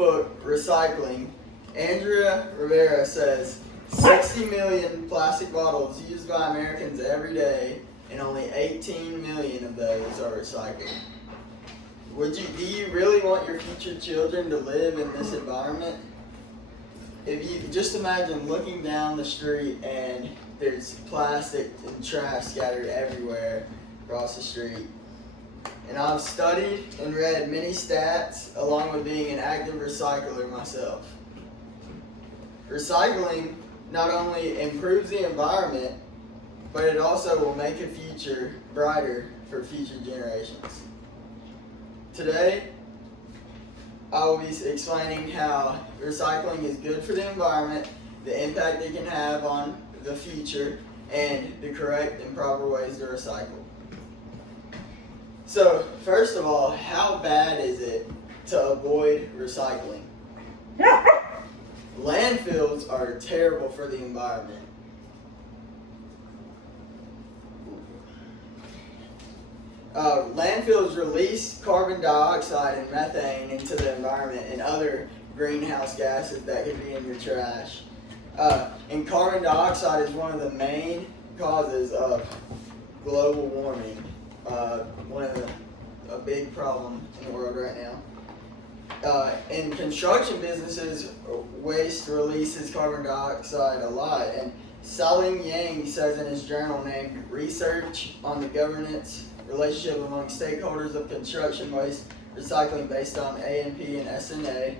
book, Recycling, Andrea Rivera says 60 million plastic bottles used by Americans every day, and only 18 million of those are recycled. Do you really want your future children to live in this environment? If you just imagine looking down the street and there's plastic and trash scattered everywhere across the street. And I've studied and read many stats along with being an active recycler myself. Recycling not only improves the environment, but it also will make a future brighter for future generations. Today, I will be explaining how recycling is good for the environment, the impact it can have on the future, and the correct and proper ways to recycle. So, first of all, how bad is it to avoid recycling? Landfills are terrible for the environment. Landfills release carbon dioxide and methane into the environment and other greenhouse gases that could be in your trash. And carbon dioxide is one of the main causes of global warming, a big problem in the world right now. In construction businesses, waste releases carbon dioxide a lot. And Salim Yang says in his journal named Research on the Governance Relationship Among Stakeholders of Construction Waste Recycling based on A&P and SNA,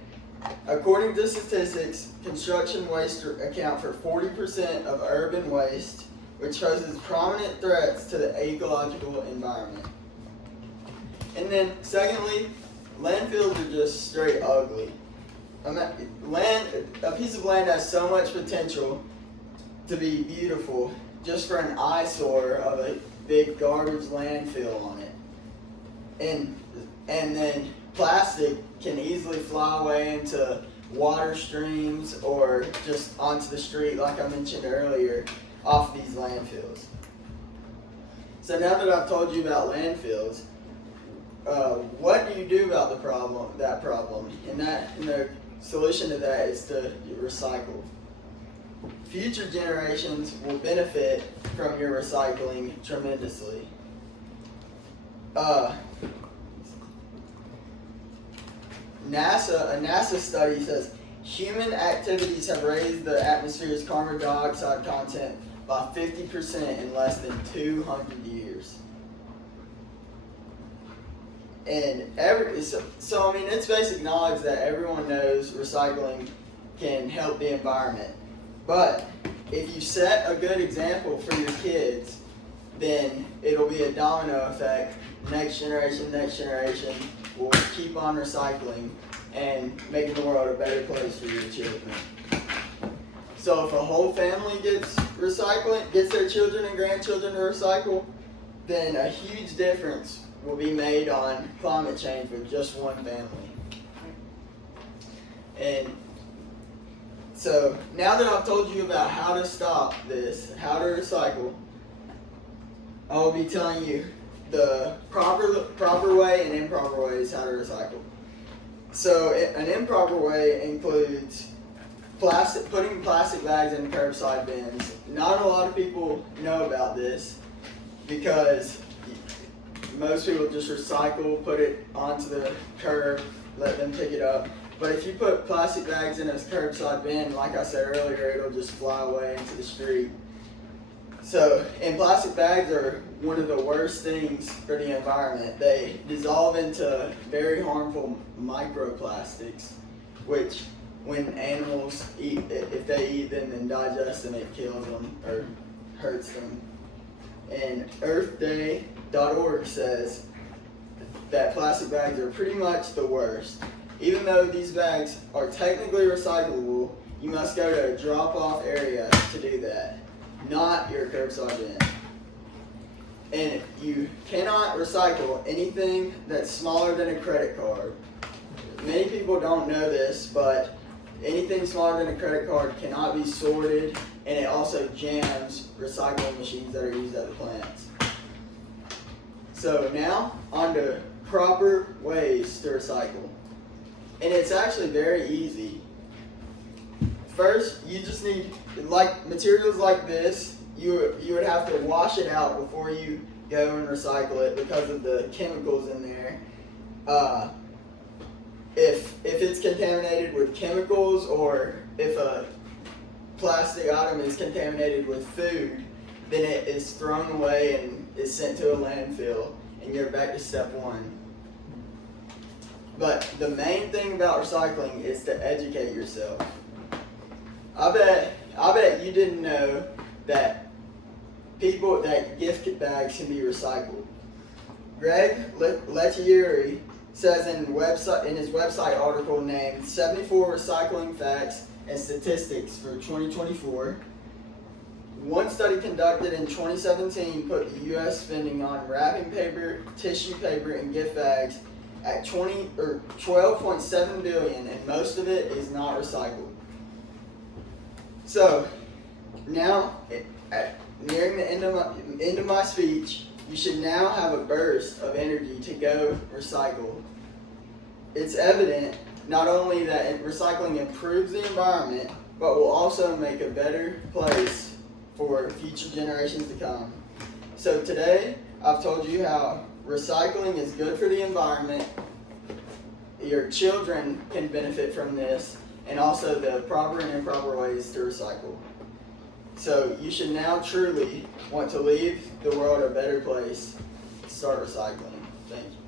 according to statistics, construction waste account for 40% of urban waste, which poses prominent threats to the ecological environment. And then, secondly, landfills are just straight ugly. A piece of land has so much potential to be beautiful just for an eyesore of a big garbage landfill on it. And then plastic can easily fly away into water streams or just onto the street, like I mentioned earlier, off these landfills. So now that I've told you about landfills, what do you do about that problem? And the solution to that is to recycle. Future generations will benefit from your recycling tremendously. A NASA study says human activities have raised the atmosphere's carbon dioxide content by 50% in less than 200 years. And so it's basic knowledge that everyone knows recycling can help the environment. But if you set a good example for your kids, then it'll be a domino effect. Next generation will keep on recycling and making the world a better place for your children. So if a whole family gets their children and grandchildren to recycle, then a huge difference will be made on climate change with just one family. And so now that I've told you about how to stop this, how to recycle, I'll be telling you the proper way and improper ways how to recycle. So an improper way includes putting plastic bags in curbside bins. Not a lot of people know about this because most people just recycle, put it onto the curb, let them pick it up. But if you put plastic bags in a curbside bin, like I said earlier, it'll just fly away into the street. So, and plastic bags are one of the worst things for the environment. They dissolve into very harmful microplastics, which when animals eat, if they eat them and digest them, it kills them or hurts them. And EarthDay.org says that plastic bags are pretty much the worst. Even though these bags are technically recyclable, you must go to a drop-off area to do that, not your curbside bin. And you cannot recycle anything that's smaller than a credit card. Many people don't know this, but anything smaller than a credit card cannot be sorted, and it also jams recycling machines that are used at the plants. So now, on to proper ways to recycle. And it's actually very easy. First, you just need, like materials like this, you would have to wash it out before you go and recycle it because of the chemicals in there. If it's contaminated with chemicals, or if a plastic item is contaminated with food, then it is thrown away and is sent to a landfill, and you're back to step one. But the main thing about recycling is to educate yourself. I bet you didn't know that gift bags can be recycled. Greg Lettieri says in his website article named 74 Recycling Facts and Statistics for 2024, one study conducted in 2017 put the U.S. spending on wrapping paper, tissue paper, and gift bags at 12.7 billion, and most of it is not recycled. So now, nearing the end of my speech, you should now have a burst of energy to go recycle. It's evident not only that recycling improves the environment, but will also make a better place for future generations to come. So today, I've told you how recycling is good for the environment, your children can benefit from this, and also the proper and improper ways to recycle. So you should now truly want to leave the world a better place. Start recycling. Thank you.